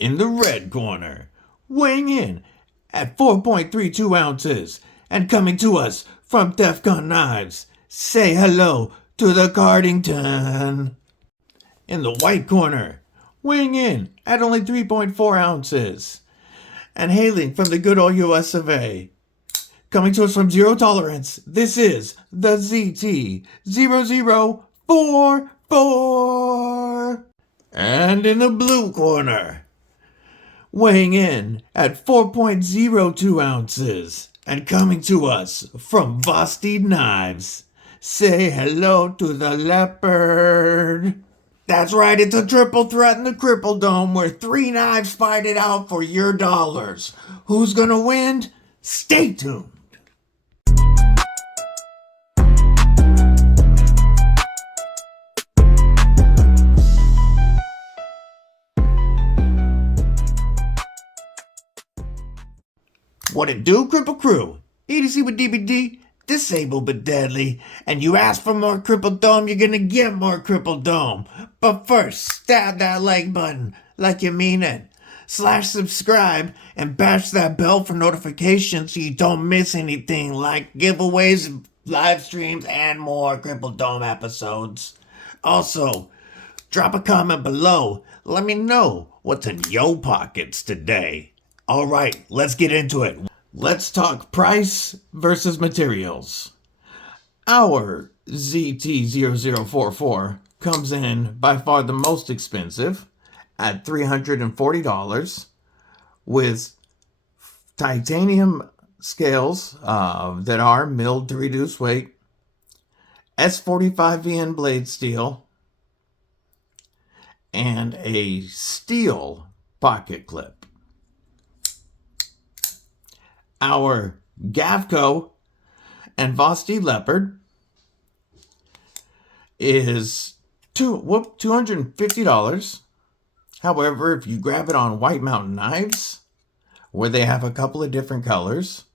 in the red corner, weighing in at 4.32 ounces, and coming to us from Defcon Knives, say hello to the Cardington. In the white corner, weighing in at only 3.4 ounces, and hailing from the good old US of A, coming to us from Zero Tolerance, this is the ZT0044. And in the blue corner, weighing in at 4.02 ounces, and coming to us from Vosteed Knives, say hello to the Leopard. That's right, it's a triple threat in the KRIPPLEDOME where 3 knives fight it out for your dollars. Who's gonna win? Stay tuned. What it do, Kripple Krew? EDCwithDBD, disabled but deadly. And you ask for more KRIPPLEDOME, you're gonna get more KRIPPLEDOME. But first, stab that like button like you mean it. /subscribe and bash that bell for notifications so you don't miss anything like giveaways, live streams, and more KRIPPLEDOME episodes. Also, drop a comment below. Let me know what's in your pockets today. Alright, let's get into it. Let's talk price versus materials. Our ZT0044 comes in by far the most expensive at $340 with titanium scales that are milled to reduce weight, S45VN blade steel, and a steel pocket clip. Our Gavko and Vosteed Leopard is $250. However, if you grab it on White Mountain Knives, where they have a couple of different colors,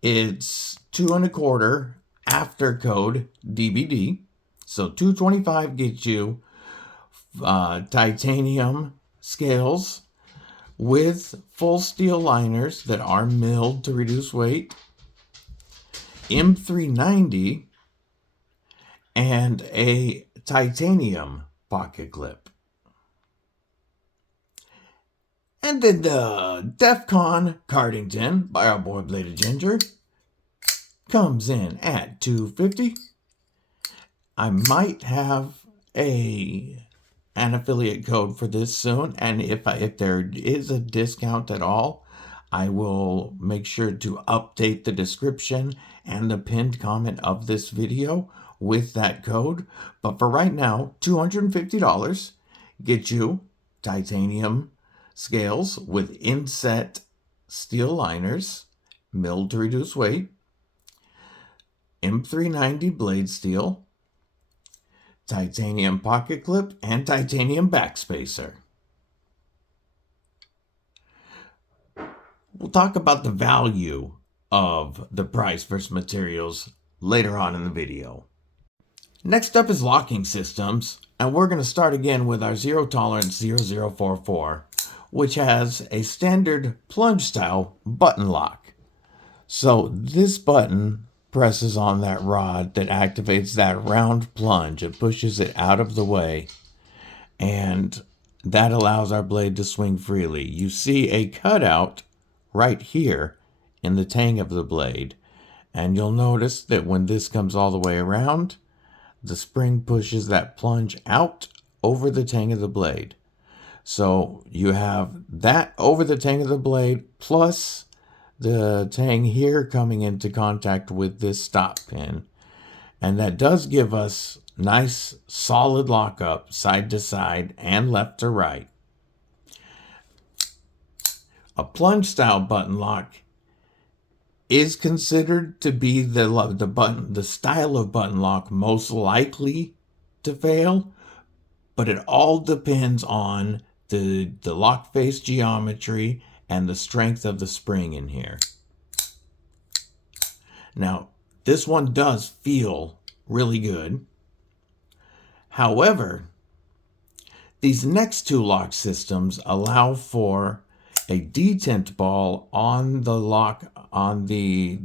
it's $225 after code DBD. So $225 gets you titanium scales with full steel liners that are milled to reduce weight, M390, and a titanium pocket clip. And then the Defcon Cardington by our boy Bladed Ginger comes in at $250. I might have an affiliate code for this soon, and if there is a discount at all, I will make sure to update the description and the pinned comment of this video with that code. But for right now, $250 gets you titanium scales with inset steel liners milled to reduce weight, M390 blade steel, titanium pocket clip, and titanium backspacer. We'll talk about the value of the price versus materials later on in the video. Next up is locking systems, and we're going to start again with our Zero Tolerance 0044, which has a standard plunge style button lock. So this button presses on that rod that activates that round plunge. It pushes it out of the way, and that allows our blade to swing freely. You see a cutout right here in the tang of the blade, and you'll notice that when this comes all the way around, the spring pushes that plunge out over the tang of the blade. So you have that over the tang of the blade plus the tang here coming into contact with this stop pin, and that does give us nice solid lockup side to side and left to right. A plunge style button lock is considered to be the style of button lock most likely to fail, but it all depends on the lock face geometry and the strength of the spring in here. Now, this one does feel really good. However, These next two lock systems allow for a detent ball on the lock, on the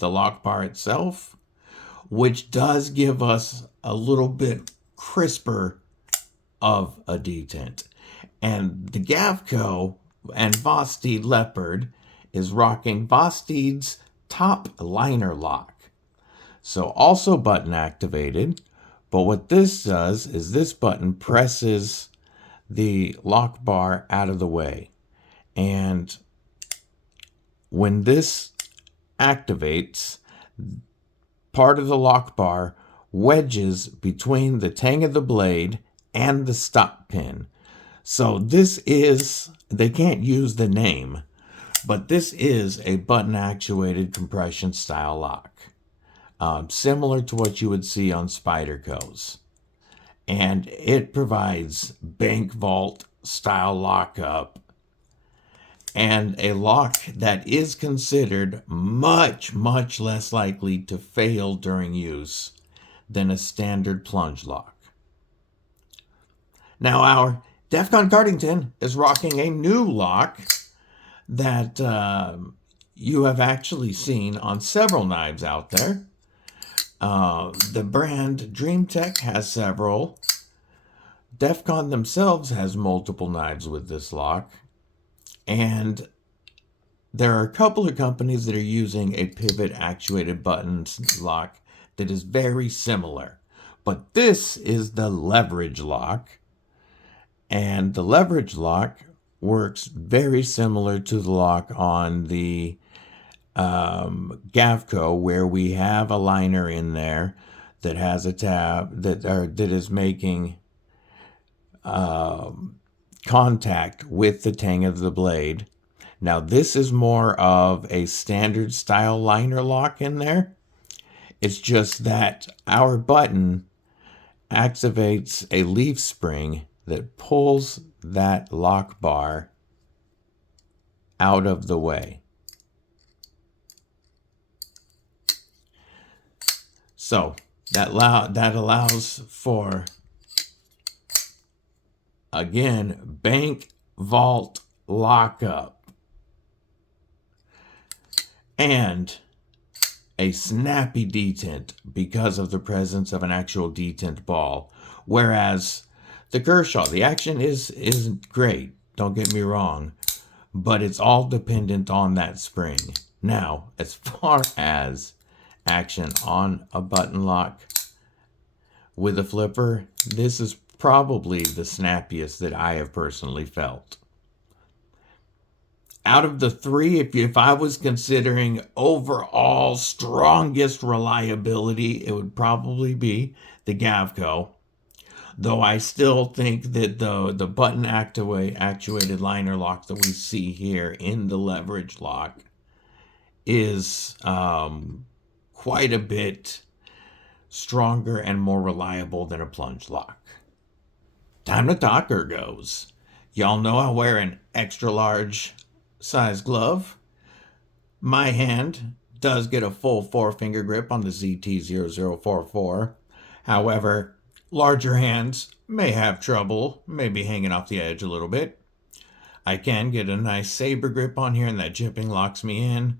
lock bar itself, which does give us a little bit crisper of a detent. And the Gavko and Vosteed Leopard is rocking Vosteed's top liner lock. So also button activated, but what this does is this button presses the lock bar out of the way. And when this activates, part of the lock bar wedges between the tang of the blade and the stop pin. So this is, they can't use the name, but this is a button actuated compression style lock. Similar to what you would see on Spyderco's. And it provides bank vault style lockup and a lock that is considered much, much less likely to fail during use than a standard plunge lock. Now our Defcon Cardington is rocking a new lock that you have actually seen on several knives out there. The brand DreamTech has several. Defcon themselves has multiple knives with this lock. And there are a couple of companies that are using a pivot actuated button lock that is very similar. But this is the leverage lock. And the leverage lock works very similar to the lock on the Gavko, where we have a liner in there that has a tab that is making contact with the tang of the blade. Now this is more of a standard style liner lock in there. It's just that our button activates a leaf spring that pulls that lock bar out of the way. So that allows for, again, bank vault lockup and a snappy detent because of the presence of an actual detent ball. Whereas the Kershaw, the action isn't great, don't get me wrong, but it's all dependent on that spring. Now, as far as action on a button lock with a flipper, this is probably the snappiest that I have personally felt. Out of the three, if I was considering overall strongest reliability, it would probably be the Gavko. Though I still think that the button actuated liner lock that we see here in the leverage lock is quite a bit stronger and more reliable than a plunge lock. Time to talk ergos. Y'all know I wear an extra large size glove. My hand does get a full 4-finger grip on the ZT0044. However, larger hands may have trouble, maybe hanging off the edge a little bit. I can get a nice saber grip on here and that jipping locks me in,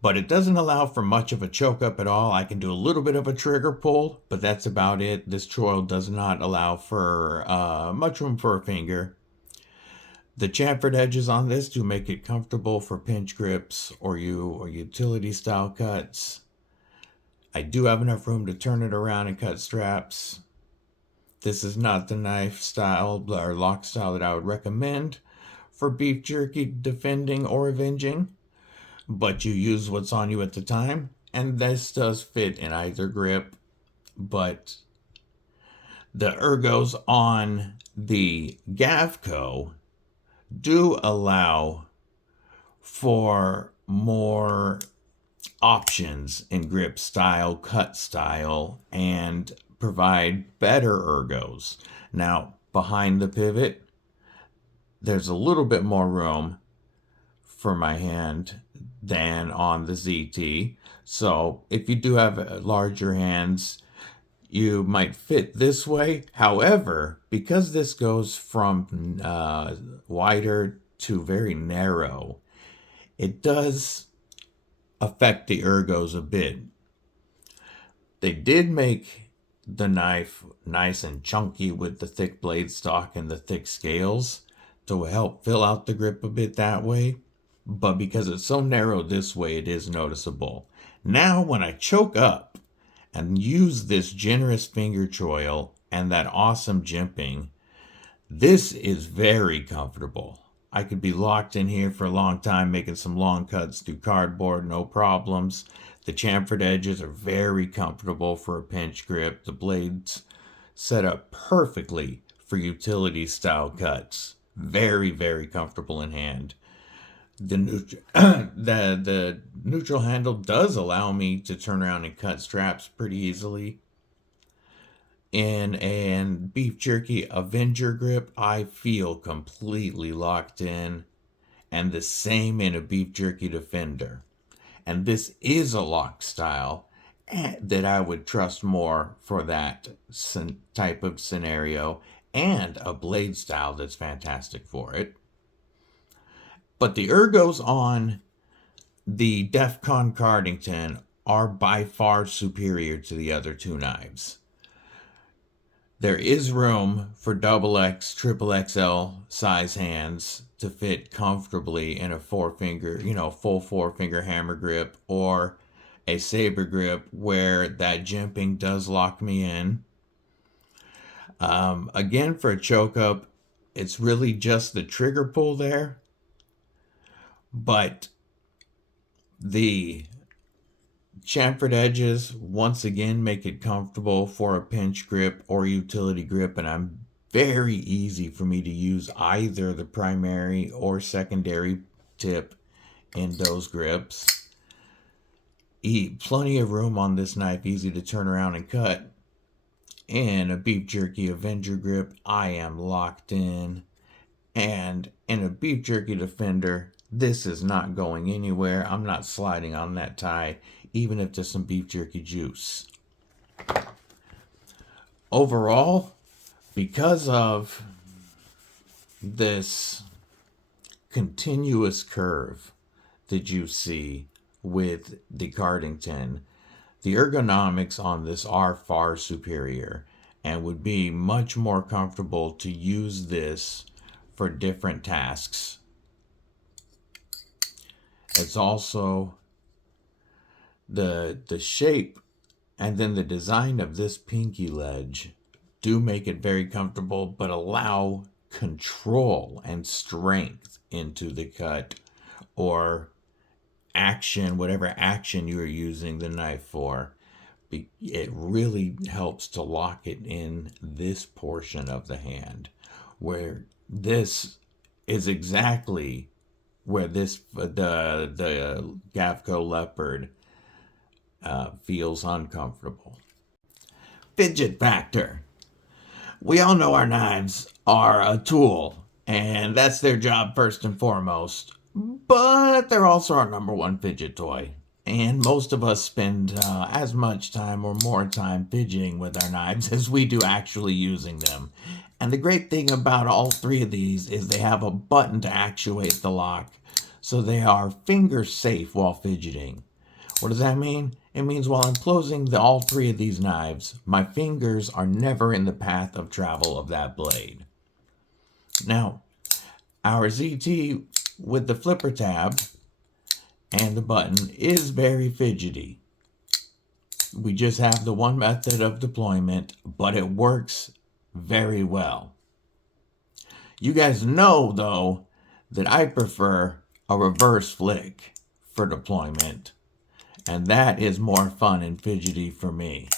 but it doesn't allow for much of a choke up at all. I can do a little bit of a trigger pull, but that's about it. This choil does not allow for much room for a finger. The chamfered edges on this do make it comfortable for pinch grips or utility style cuts. I do have enough room to turn it around and cut straps. This is not the knife style or lock style that I would recommend for beef jerky defending or avenging, but you use what's on you at the time, and this does fit in either grip. But the ergos on the Gavko do allow for more options in grip style, cut style, and provide better ergos. Now, behind the pivot, there's a little bit more room for my hand than on the ZT. So if you do have larger hands, you might fit this way. However, because this goes from wider to very narrow, it does affect the ergos a bit. They did make the knife nice and chunky with the thick blade stock and the thick scales to help fill out the grip a bit that way. But because it's so narrow this way, it is noticeable. Now, when I choke up and use this generous finger choil and that awesome jimping, this is very comfortable. I could be locked in here for a long time, making some long cuts through cardboard, no problems. The chamfered edges are very comfortable for a pinch grip. The blades set up perfectly for utility style cuts. Very, very comfortable in hand. The neutral handle does allow me to turn around and cut straps pretty easily. In a beef jerky Avenger grip, I feel completely locked in, and the same in a beef jerky Defender. And this is a lock style that I would trust more for that type of scenario, and a blade style that's fantastic for it. But the ergos on the Defcon Cardington are by far superior to the other two knives. There is room for XX, triple XL size hands to fit comfortably in a full 4-finger hammer grip, or a saber grip where that jimping does lock me in. Again, for a choke up, it's really just the trigger pull there. But the chamfered edges once again make it comfortable for a pinch grip or utility grip, and I'm very easy for me to use either the primary or secondary tip in those grips. Plenty of room on this knife, easy to turn around and cut. In a beef jerky Avenger grip, I am locked in, and in a beef jerky Defender, this is not going anywhere. I'm not sliding on that tie, even if there's some beef jerky juice. Overall, because of this continuous curve that you see with the Cardington, the ergonomics on this are far superior and would be much more comfortable to use this for different tasks. It's also the shape and then the design of this pinky ledge do make it very comfortable, but allow control and strength into the cut or action, whatever action you are using the knife for. It really helps to lock it in this portion of the hand, where this is exactly where the Gavko Leopard feels uncomfortable. Fidget factor. We all know our knives are a tool, and that's their job first and foremost, but they're also our number one fidget toy. And most of us spend as much time or more time fidgeting with our knives as we do actually using them. And the great thing about all three of these is they have a button to actuate the lock, so they are finger safe while fidgeting. What does that mean? It means while I'm closing all three of these knives, my fingers are never in the path of travel of that blade. Now, our ZT with the flipper tab and the button is very fidgety. We just have the one method of deployment, but it works very well. You guys know, though, that I prefer a reverse flick for deployment, and that is more fun and fidgety for me.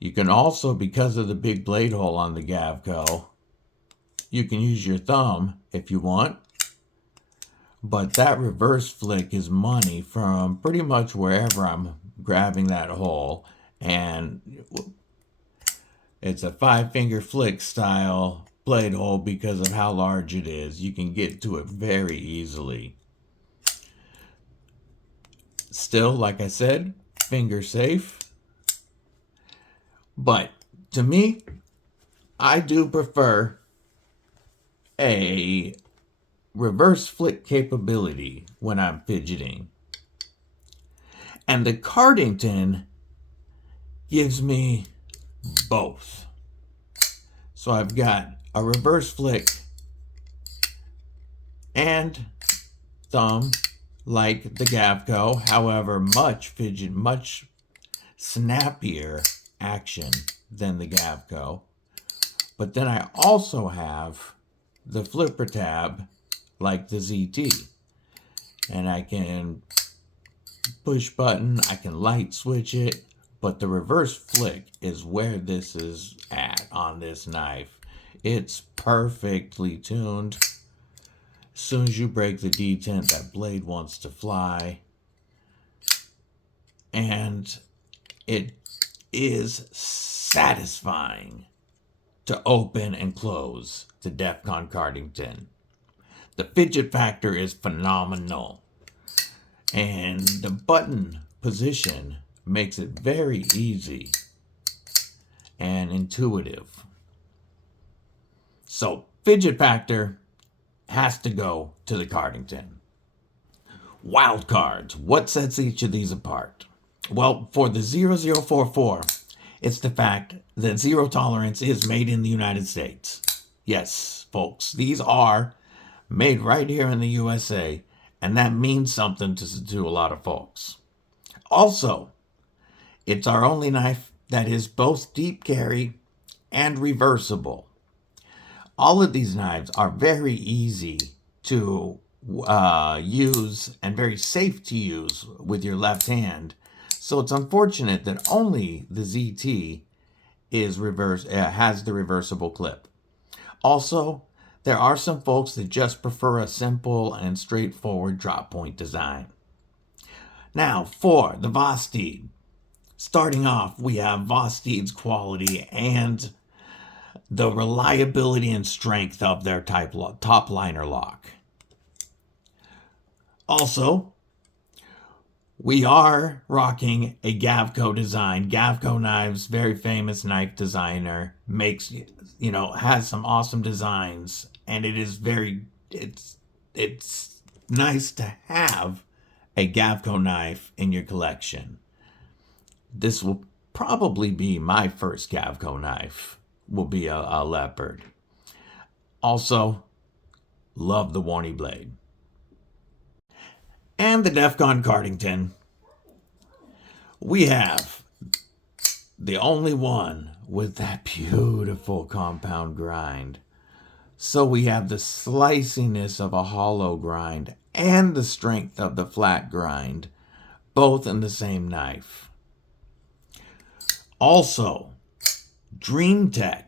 You can also, because of the big blade hole on the Gavko, you can use your thumb if you want, but that reverse flick is money from pretty much wherever I'm grabbing that hole, and it's a 5-finger flick style blade hole because of how large it is. You can get to it very easily. Still, like I said, finger safe. But to me, I do prefer a reverse flick capability when I'm fidgeting. And the Cardington gives me both. So I've got a reverse flick and thumb like the Gavko, however, much snappier action than the Gavko. But then I also have the flipper tab like the ZT. And I can push button, I can light switch it, but the reverse flick is where this is at on this knife. It's perfectly tuned. As soon as you break the detent, that blade wants to fly. And it is satisfying to open and close the Defcon Cardington. The fidget factor is phenomenal. And the button position makes it very easy and intuitive. So fidget factor has to go to the Cardington. Wild cards. What sets each of these apart? Well, for the 0044, it's the fact that zero tolerance is made in the United States. Yes, folks, these are made right here in the USA, and that means something to a lot of folks. Also, it's our only knife that is both deep carry and reversible. All of these knives are very easy to use and very safe to use with your left hand. So it's unfortunate that only the ZT is has the reversible clip. Also, there are some folks that just prefer a simple and straightforward drop point design. Now, for the Vosteed. Starting off, we have Vosteed's quality and the reliability and strength of their top liner lock. Also, we are rocking a Gavko design. Gavko Knives, very famous knife designer, makes, has some awesome designs, and it is it's nice to have a Gavko knife in your collection. This will probably be my first Gavko knife, will be a Leopard. Also, love the Warnie blade. And the Defcon Cardington. We have the only one with that beautiful compound grind. So we have the sliciness of a hollow grind and the strength of the flat grind, both in the same knife. Also, DreamTech,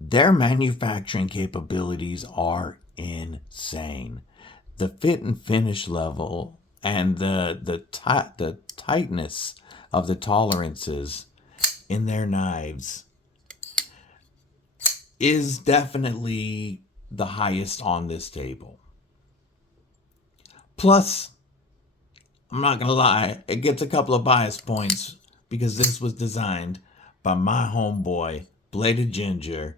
their manufacturing capabilities are insane. The fit and finish level and the tightness of the tolerances in their knives is definitely the highest on this table. Plus, I'm not gonna lie, it gets a couple of bias points because this was designed by my homeboy, Bladed Ginger,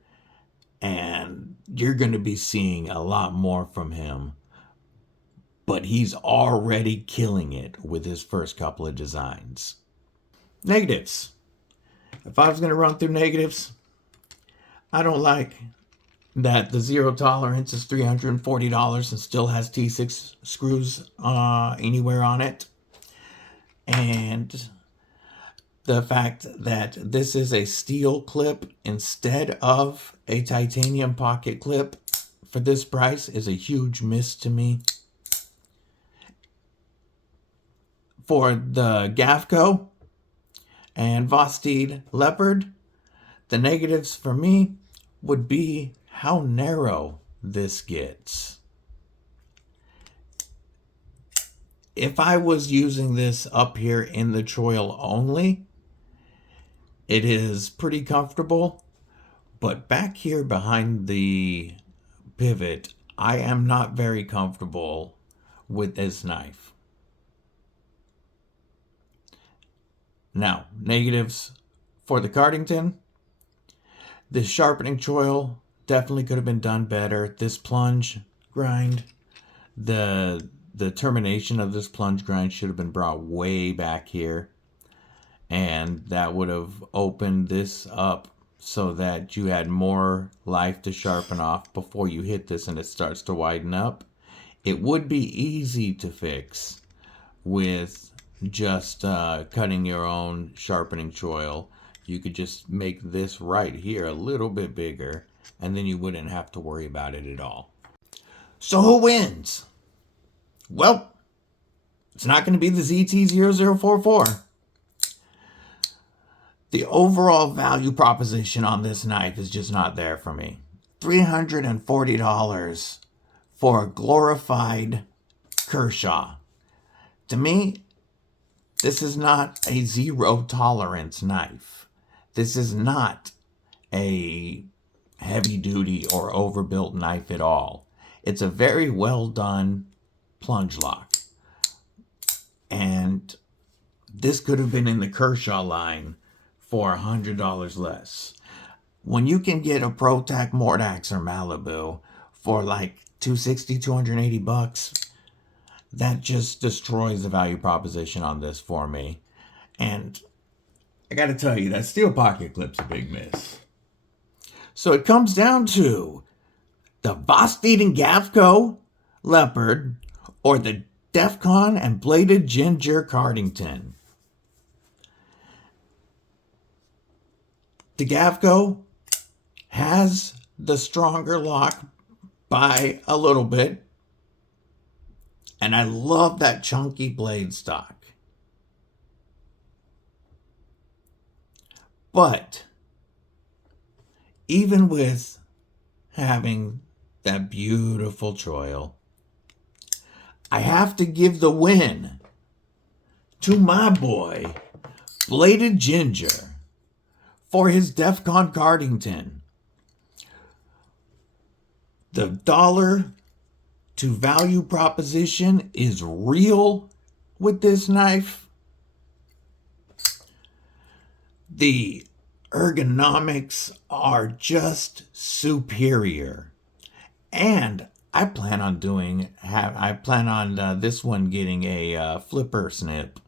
and you're gonna be seeing a lot more from him. But he's already killing it with his first couple of designs. Negatives. If I was going to run through negatives, I don't like that the zero tolerance is $340 and still has T6 screws anywhere on it. And the fact that this is a steel clip instead of a titanium pocket clip for this price is a huge miss to me. For the Gavko and Vosteed Leopard, the negatives for me would be how narrow this gets. If I was using this up here in the choil only, it is pretty comfortable, but back here behind the pivot, I am not very comfortable with this knife. Now, negatives for the Cardington. This sharpening choil definitely could have been done better. This plunge grind, the termination of this plunge grind should have been brought way back here. And that would have opened this up so that you had more life to sharpen off before you hit this and it starts to widen up. It would be easy to fix with just cutting your own sharpening choil. You could just make this right here a little bit bigger, and then you wouldn't have to worry about it at all. So who wins? Well, it's not going to be the ZT0044. The overall value proposition on this knife is just not there for me. $340 for a glorified Kershaw. To me, this is not a zero tolerance knife. This is not a heavy duty or overbuilt knife at all. It's a very well done plunge lock. And this could have been in the Kershaw line for $100 less. When you can get a ProTac Mordax or Malibu for like $260, $280, that just destroys the value proposition on this for me. And I gotta tell you, that steel pocket clip's a big miss. So it comes down to the Vosteed and Gavko Leopard or the Defcon and Bladed Ginger Cardington. The Gavko has the stronger lock by a little bit. And I love that chunky blade stock. But even with having that beautiful choil, I have to give the win to my boy, Bladed Ginger, for his Defcon Cardington. The dollar to value proposition is real with this knife. The ergonomics are just superior. And I plan on this one getting a flipper snip,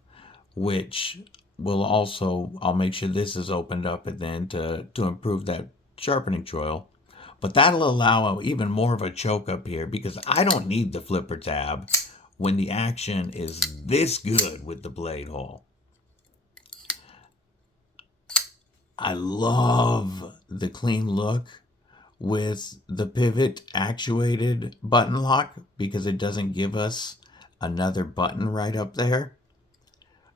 which will also, I'll make sure this is opened up and then to improve that sharpening choil. But that'll allow even more of a choke up here because I don't need the flipper tab when the action is this good with the blade hole. I love the clean look with the pivot actuated button lock because it doesn't give us another button right up there.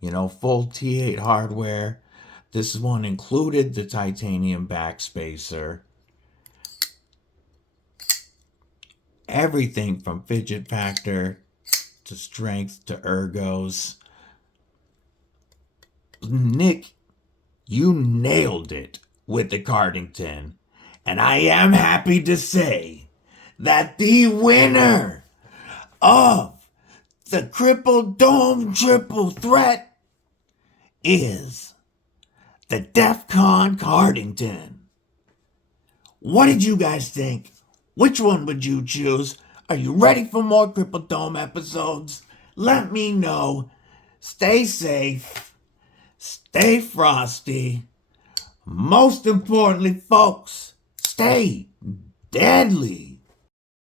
You know, full T8 hardware. This one included the titanium backspacer. Everything from fidget factor to strength to ergos. Nick, you nailed it with the Cardington. And I am happy to say that the winner of the KRIPPLEDOME Triplethreat is the Defcon Cardington. What did you guys think? Which one would you choose? Are you ready for more KRIPPLEDOME episodes? Let me know. Stay safe. Stay frosty. Most importantly, folks, stay deadly.